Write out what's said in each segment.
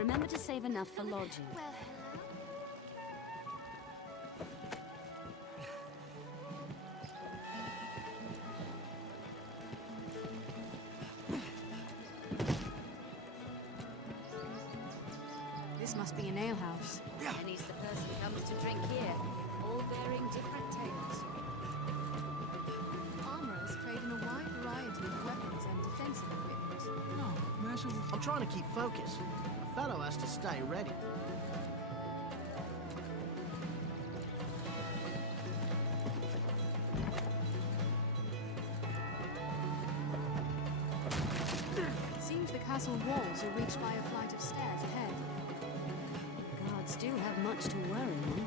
Remember to save enough for lodging. Well, This must be an alehouse. Many's the person who comes to drink here, all bearing different tales. Armorers trade in a wide variety of weapons and defensive equipment. I'm trying to keep focus. A fellow has to stay ready. Seems the castle walls are reached by a flight of stairs ahead. Guards do have much to worry them.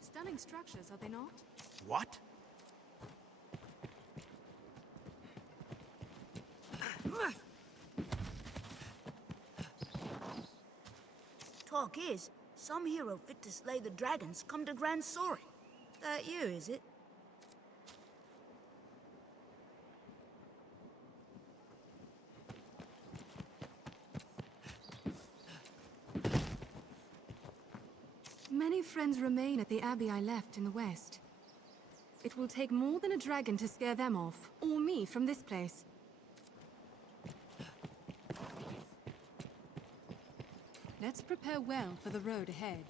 Stunning structures, are they not? What? Talk is, some hero fit to slay the dragons come to Grand Soaring. That you, is it? Many friends remain at the abbey I left in the west. It will take more than a dragon to scare them off, or me from this place. Let's prepare well for the road ahead.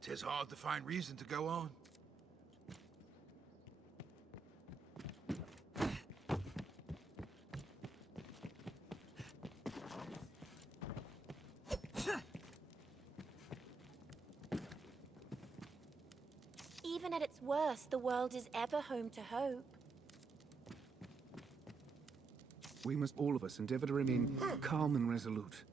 'Tis hard to find reason to go on. even at its worst, the world is ever home to hope. We must all of us endeavor to remain calm and resolute.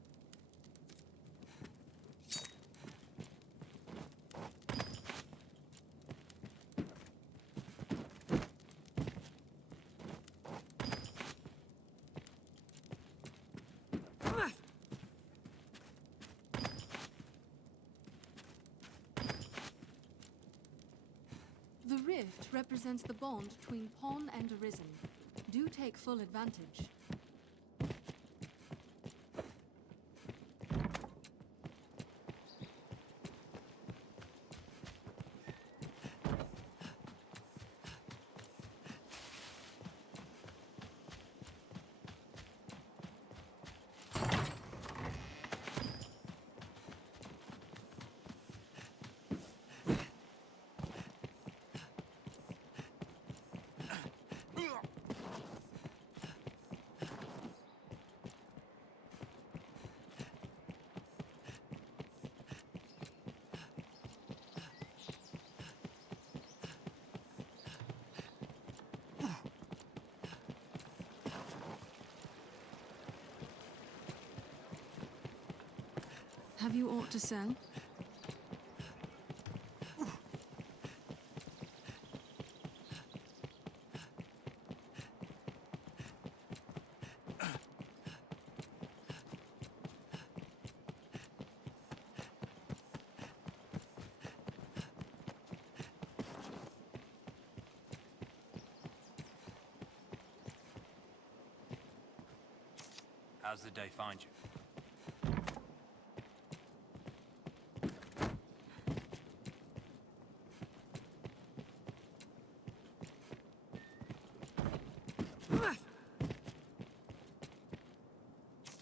The rift represents the bond between Pawn and Arisen. Do take full advantage. Have you aught to sell? How's the day find you?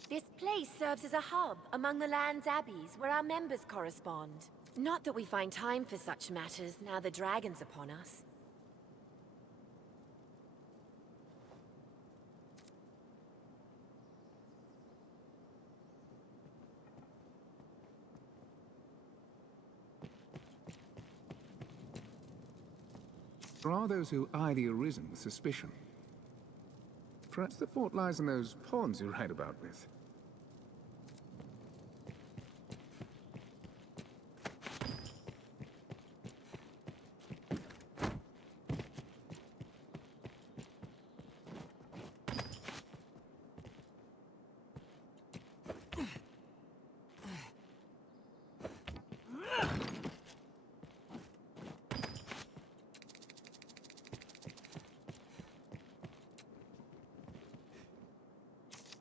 This place serves as a hub among the land's abbeys where our members correspond. Not that we find time for such matters now the dragon's upon us. There are those who eye the Arisen with suspicion. Perhaps the fault lies in those pawns you ride about with.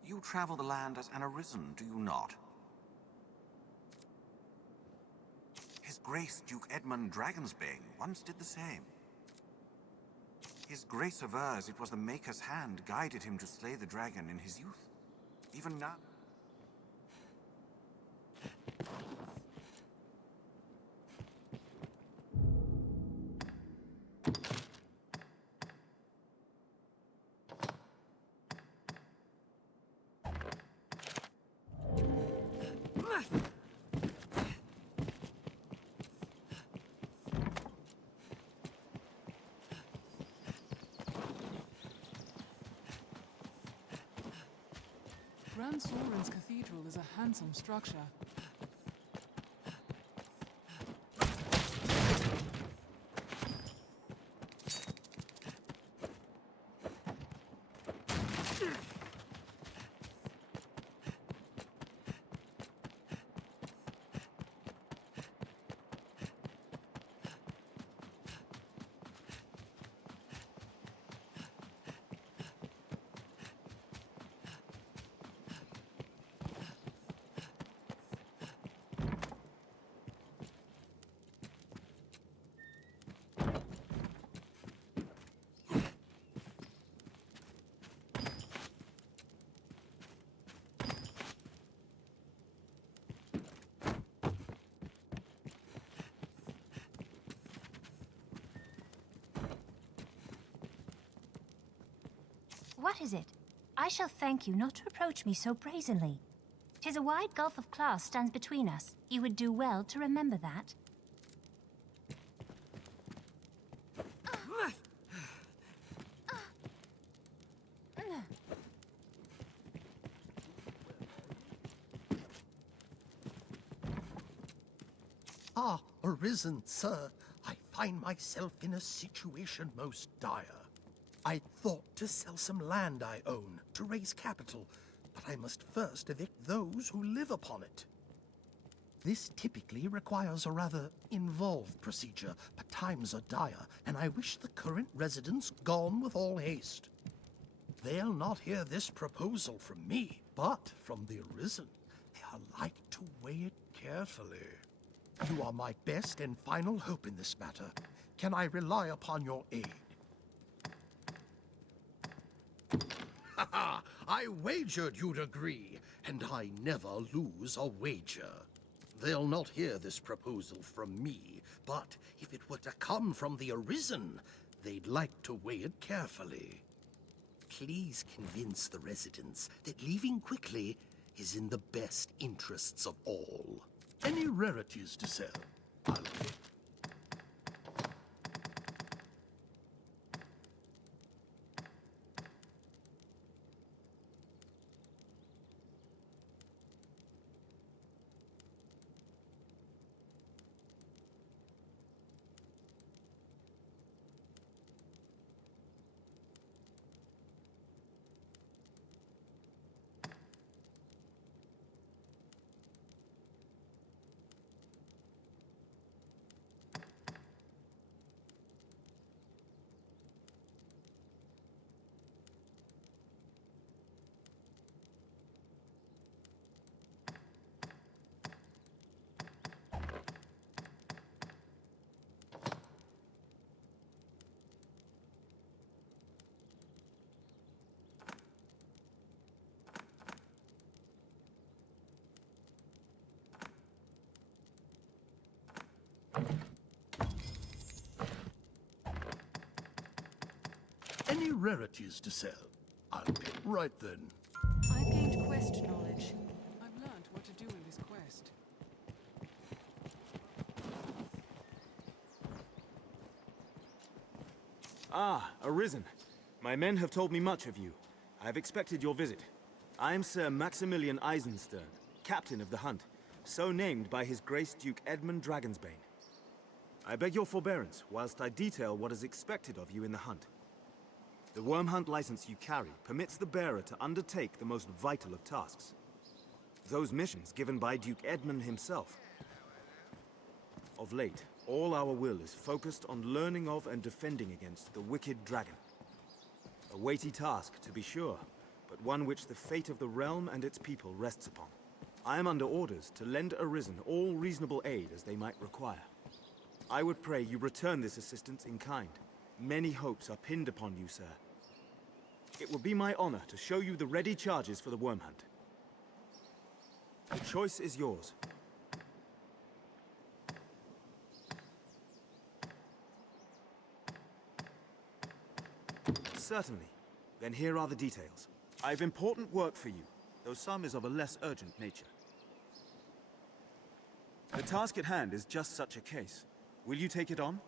You travel the land as an Arisen, do you not? His Grace Duke Edmund Dragonsbane once did the same. His Grace avers it was the Maker's hand guided him to slay the dragon in his youth. Even now... Grand Soren's cathedral is a handsome structure. What is it? I shall thank you not to approach me so brazenly. 'Tis a wide gulf of class stands between us. You would do well to remember that. Ah, Arisen, sir. I find myself in a situation most dire. I thought to sell some land I own to raise capital, but I must first evict those who live upon it. This typically requires a rather involved procedure, but times are dire, and I wish the current residents gone with all haste. They'll not hear this proposal from me, but from the Arisen. They are like to weigh it carefully. You are my best and final hope in this matter. Can I rely upon your aid? Ha! I wagered you'd agree, and I never lose a wager. They'll not hear this proposal from me, but if it were to come from the Arisen, they'd like to weigh it carefully. Please convince the residents that leaving quickly is in the best interests of all. Any rarities to sell? I'll take. Any rarities to sell? I'll pay. Right then. I've gained quest knowledge. I've learned what to do in this quest. Ah, Arisen. My men have told me much of you. I have expected your visit. I am Sir Maximilian Eisenstern, captain of the hunt, so named by His Grace Duke Edmund Dragonsbane. I beg your forbearance whilst I detail what is expected of you in the hunt. The worm hunt license you carry permits the bearer to undertake the most vital of tasks. Those missions given by Duke Edmund himself. Of late, all our will is focused on learning of and defending against the wicked dragon. A weighty task, to be sure, but one which the fate of the realm and its people rests upon. I am under orders to lend Arisen all reasonable aid as they might require. I would pray you return this assistance in kind. Many hopes are pinned upon you, sir. It will be my honor to show you the ready charges for the worm hunt. The choice is yours. Certainly. Then here are the details. I have important work for you, though some is of a less urgent nature. The task at hand is just such a case. Will you take it on?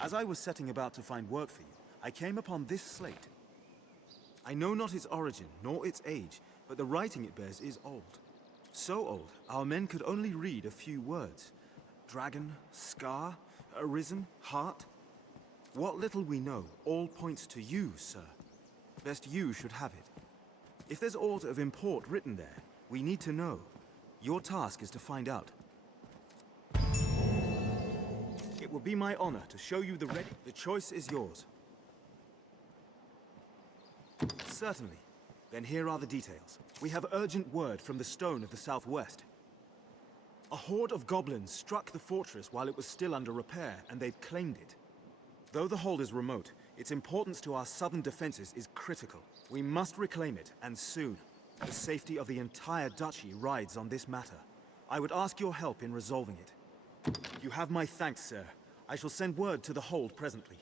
As I was setting about to find work for you, I came upon this slate. I know not its origin, nor its age, but the writing it bears is old. So old, our men could only read a few words. Dragon, scar, arisen, heart. What little we know all points to you, sir. Best you should have it. If there's aught of import written there, we need to know. Your task is to find out. It will be my honor to show you the ready... The choice is yours. Certainly. Then here are the details. We have urgent word from the Stone of the Southwest. A horde of goblins struck the fortress while it was still under repair, and they've claimed it. Though the hold is remote, its importance to our southern defenses is critical. We must reclaim it, and soon. The safety of the entire duchy rides on this matter. I would ask your help in resolving it. You have my thanks, sir. I shall send word to the hold presently.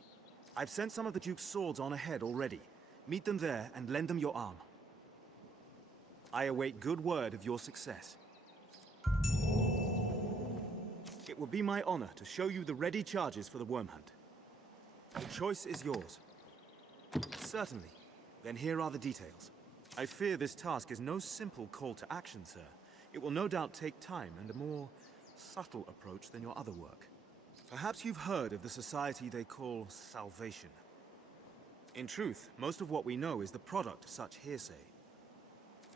I've sent some of the Duke's swords on ahead already. Meet them there and lend them your arm. I await good word of your success. It will be my honor to show you the ready charges for the worm hunt. The choice is yours. Certainly. Then here are the details. I fear this task is no simple call to action, sir. It will no doubt take time and a more subtle approach than your other work. Perhaps you've heard of the society they call Salvation. In truth, most of what we know is the product of such hearsay.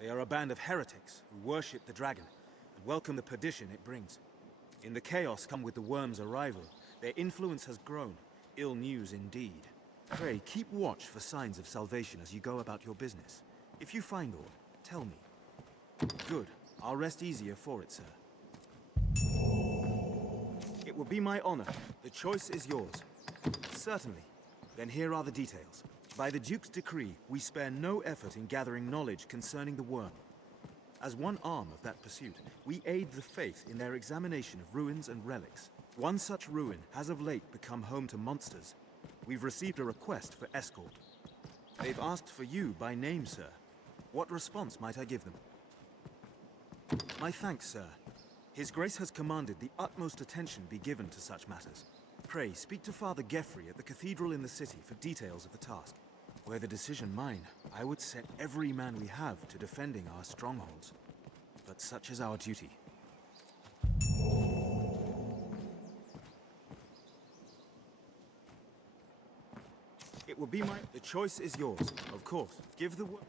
They are a band of heretics who worship the dragon and welcome the perdition it brings. In the chaos come with the worm's arrival, their influence has grown. Ill news indeed. Pray, keep watch for signs of salvation as you go about your business. If you find aught, tell me. Good. I'll rest easier for it, sir. It will be my honor. The choice is yours. Certainly. Then here are the details. By the Duke's decree, we spare no effort in gathering knowledge concerning the worm. As one arm of that pursuit, we aid the faith in their examination of ruins and relics. One such ruin has of late become home to monsters. We've received a request for escort. They've asked for you by name, sir. What response might I give them? My thanks, sir. His Grace has commanded the utmost attention be given to such matters. Pray, speak to Father Geoffrey at the cathedral in the city for details of the task. Were the decision mine, I would set every man we have to defending our strongholds. But such is our duty. It will be my... The choice is yours, of course. Give the word.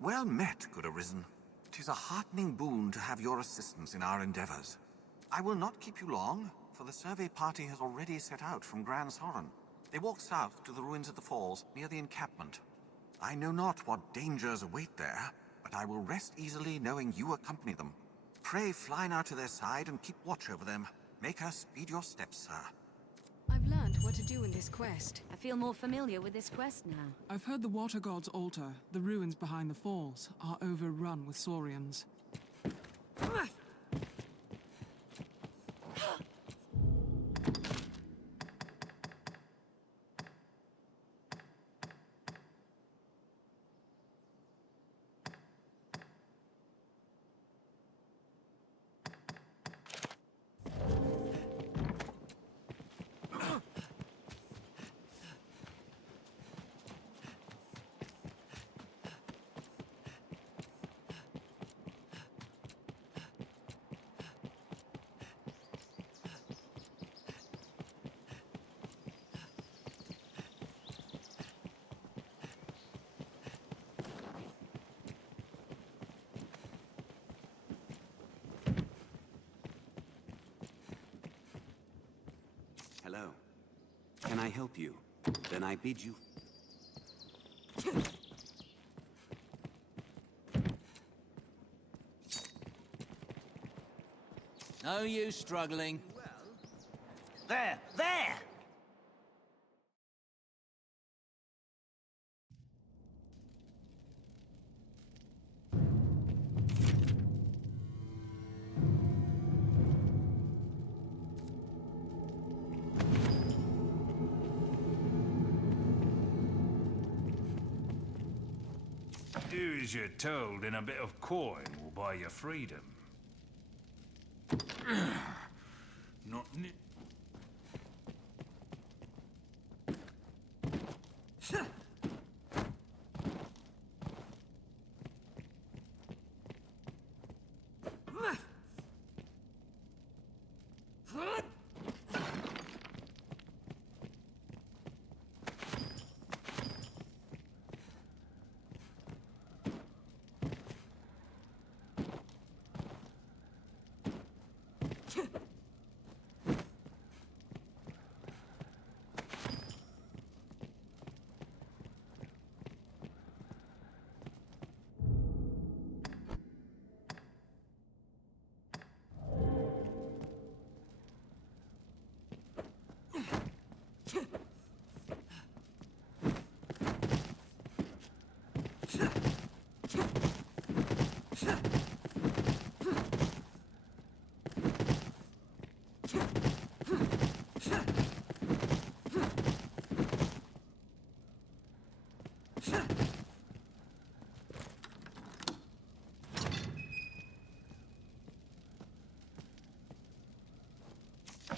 Well met, good Arisen. 'Tis a heartening boon to have your assistance in our endeavors. I will not keep you long, for the survey party has already set out from Gran Soren. They walk south to the ruins of the falls, near the encampment. I know not what dangers await there, but I will rest easily knowing you accompany them. Pray fly now to their side and keep watch over them. Make us speed your steps, sir. I've learned what to do in this quest. I feel more familiar with this quest now. I've heard the Water God's altar, the ruins behind the falls, are overrun with Saurians. Can I help you? Then I bid you... No use struggling. There! There! Do as you're told, and a bit of coin will buy you freedom. Not ne-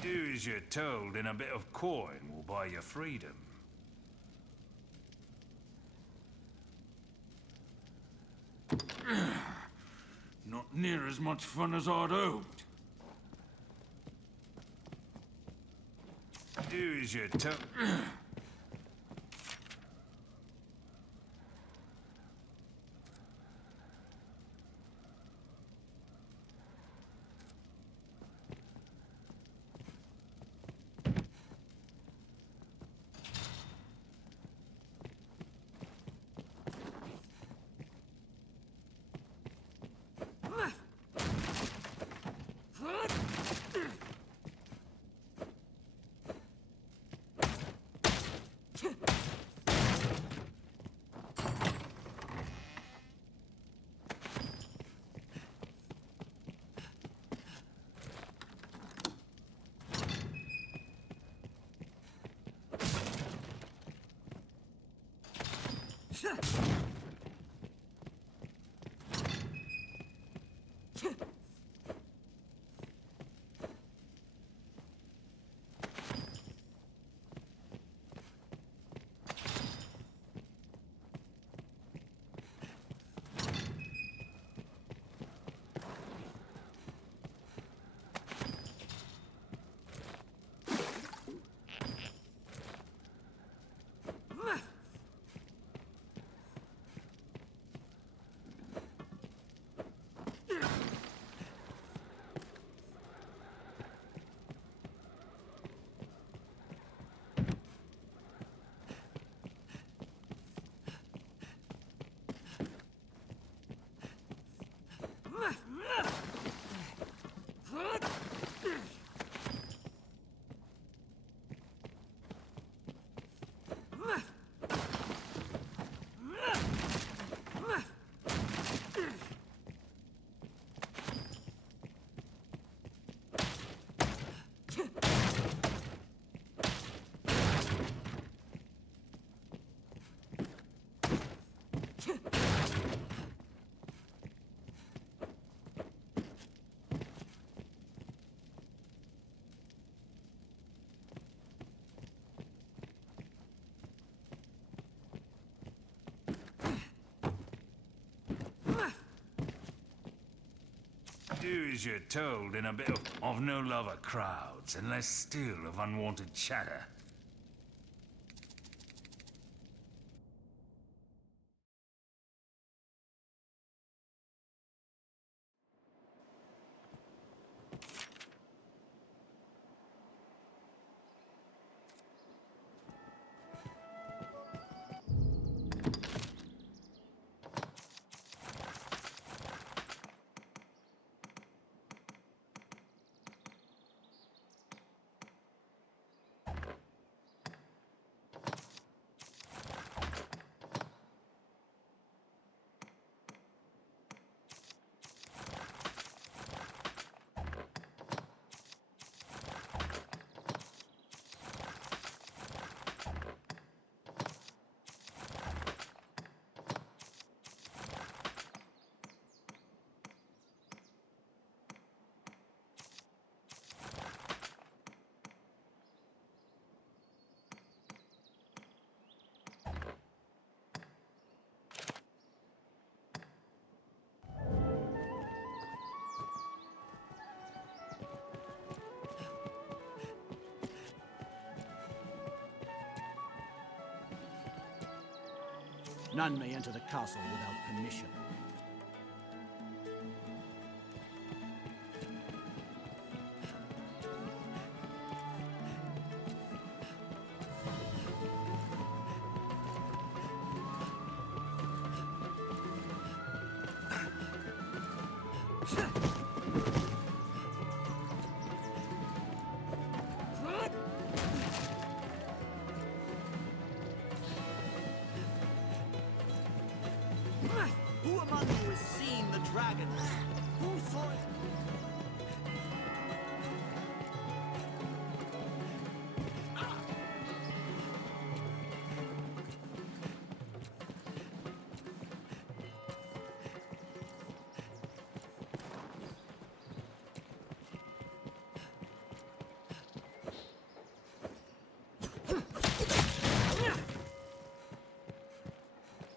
Do as you're told, and a bit of coin will buy you freedom. Not near as much fun as I'd hoped. Do as you're told. Do as you're told, and a bit of... I've no love of crowds, and less still of unwanted chatter. None may enter the castle without permission. Who among you has seen the dragon? Who saw it?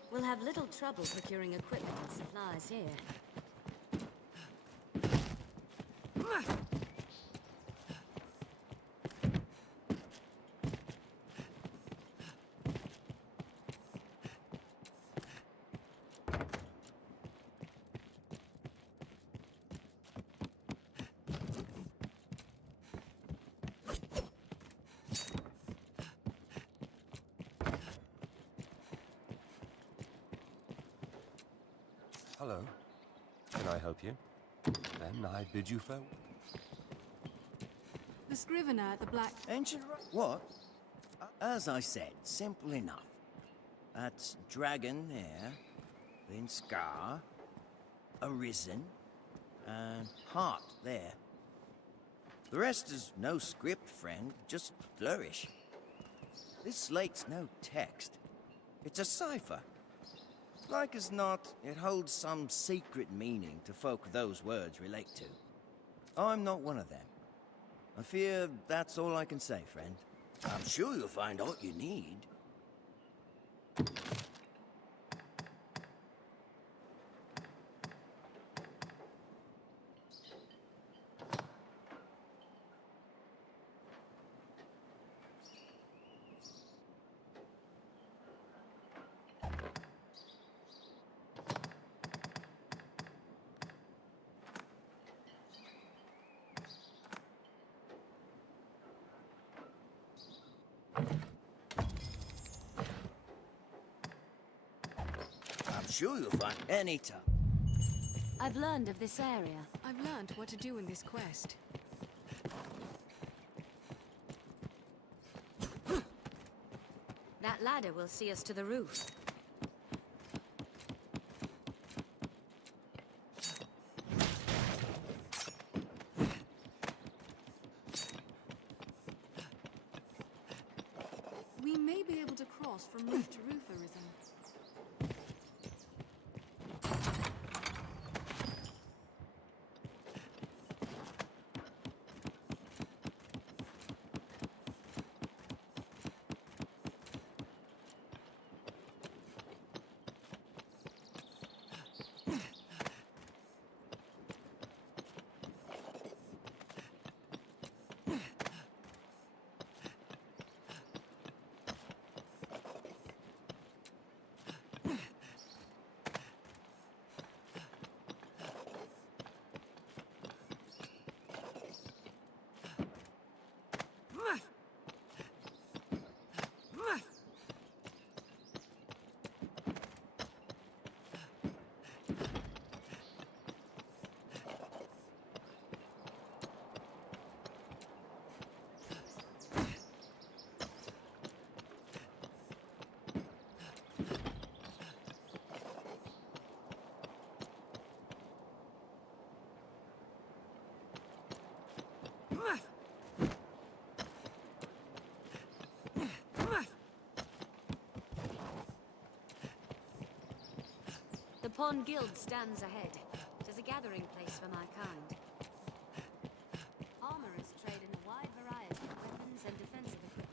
We'll have little trouble procuring equipment and supplies here. Hello. Can I help you? Then I bid you farewell. The scrivener at the Black... Ancient... What? As I said, simple enough. That's dragon there, then scar, arisen, and heart there. The rest is no script, friend, just flourish. This slate's no text. It's a cipher. Like as not, it holds some secret meaning to folk those words relate to. I'm not one of them. I fear that's all I can say, friend. I'm sure you'll find all you need. I'm sure you'll find any time. I've learned of this area. I've learned what to do in this quest. That ladder will see us to the roof. We may be able to cross from roof to roof, Arisen. The Pawn Guild stands ahead. It is a gathering place for my kind. Armorers trade in a wide variety of weapons and defensive equipment.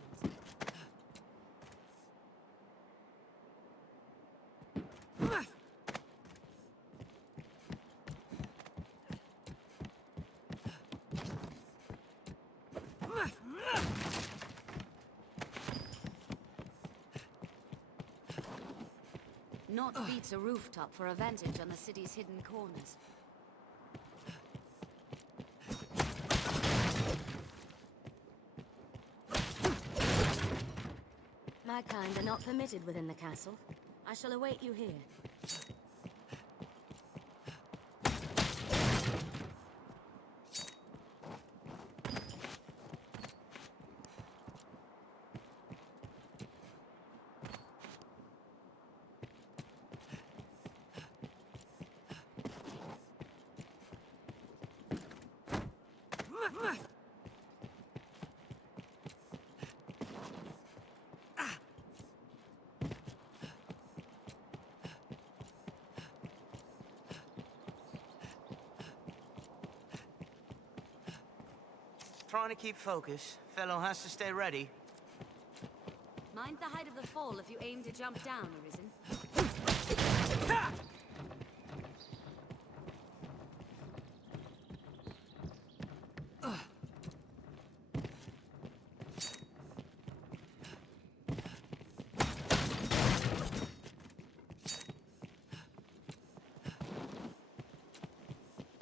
Naught beats a rooftop for a vantage on the city's hidden corners. My kind are not permitted within the castle. I shall await you here. Trying to keep focus. Fellow has to stay ready. Mind the height of the fall if you aim to jump down, Arisen.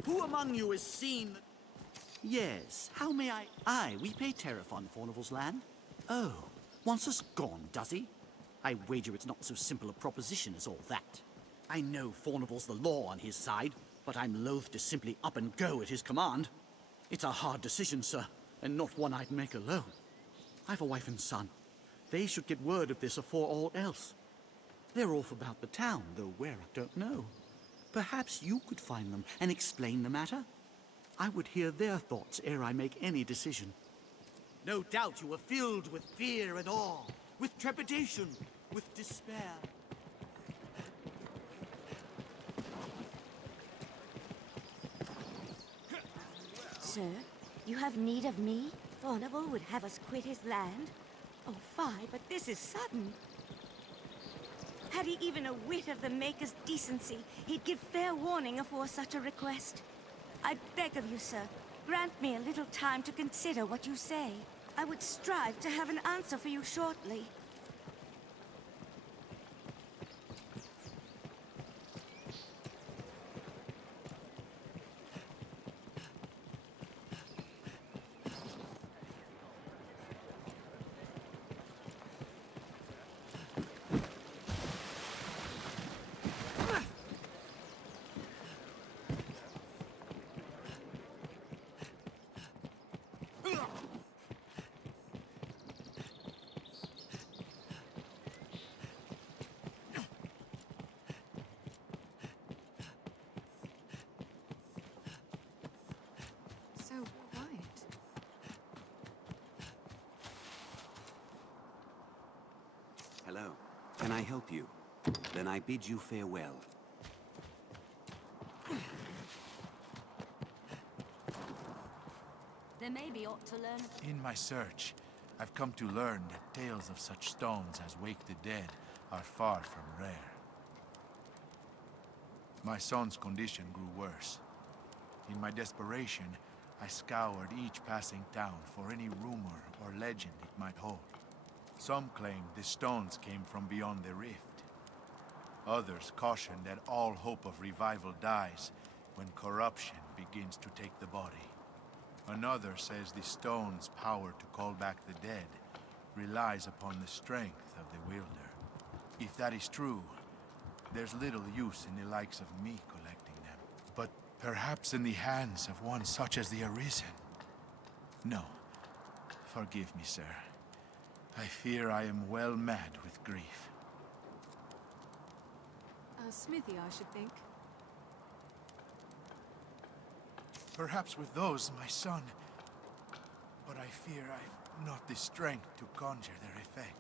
Who among you has seen... Yes, how may I... Aye, we pay tariff on Fornival's land. Oh, wants us gone, does he? I wager it's not so simple a proposition as all that. I know Fornival's the law on his side, but I'm loath to simply up and go at his command. It's a hard decision, sir, and not one I'd make alone. I've a wife and son. They should get word of this afore all else. They're off about the town, though where I don't know. Perhaps you could find them and explain the matter? I would hear their thoughts ere I make any decision. No doubt you are filled with fear and awe, with trepidation, with despair. Sir, you have need of me? Fornival would have us quit his land? Oh, fie, but this is sudden. Had he even a whit of the Maker's decency, he'd give fair warning afore such a request. I beg of you, sir, grant me a little time to consider what you say. I would strive to have an answer for you shortly. So quiet. Hello. Can I help you? Then I bid you farewell. There may be aught to learn. In my search, I've come to learn that tales of such stones as wake the dead are far from rare. My son's condition grew worse. In my desperation, I scoured each passing town for any rumor or legend it might hold. Some claim the stones came from beyond the rift. Others caution that all hope of revival dies when corruption begins to take the body. Another says the stone's power to call back the dead relies upon the strength of the wielder. If that is true, there's little use in the likes of me collecting them. But perhaps in the hands of one such as the Arisen. No, forgive me, sir. I fear I am well mad with grief. Smithy, I should think. Perhaps with those, my son. But I fear I've not the strength to conjure their effect.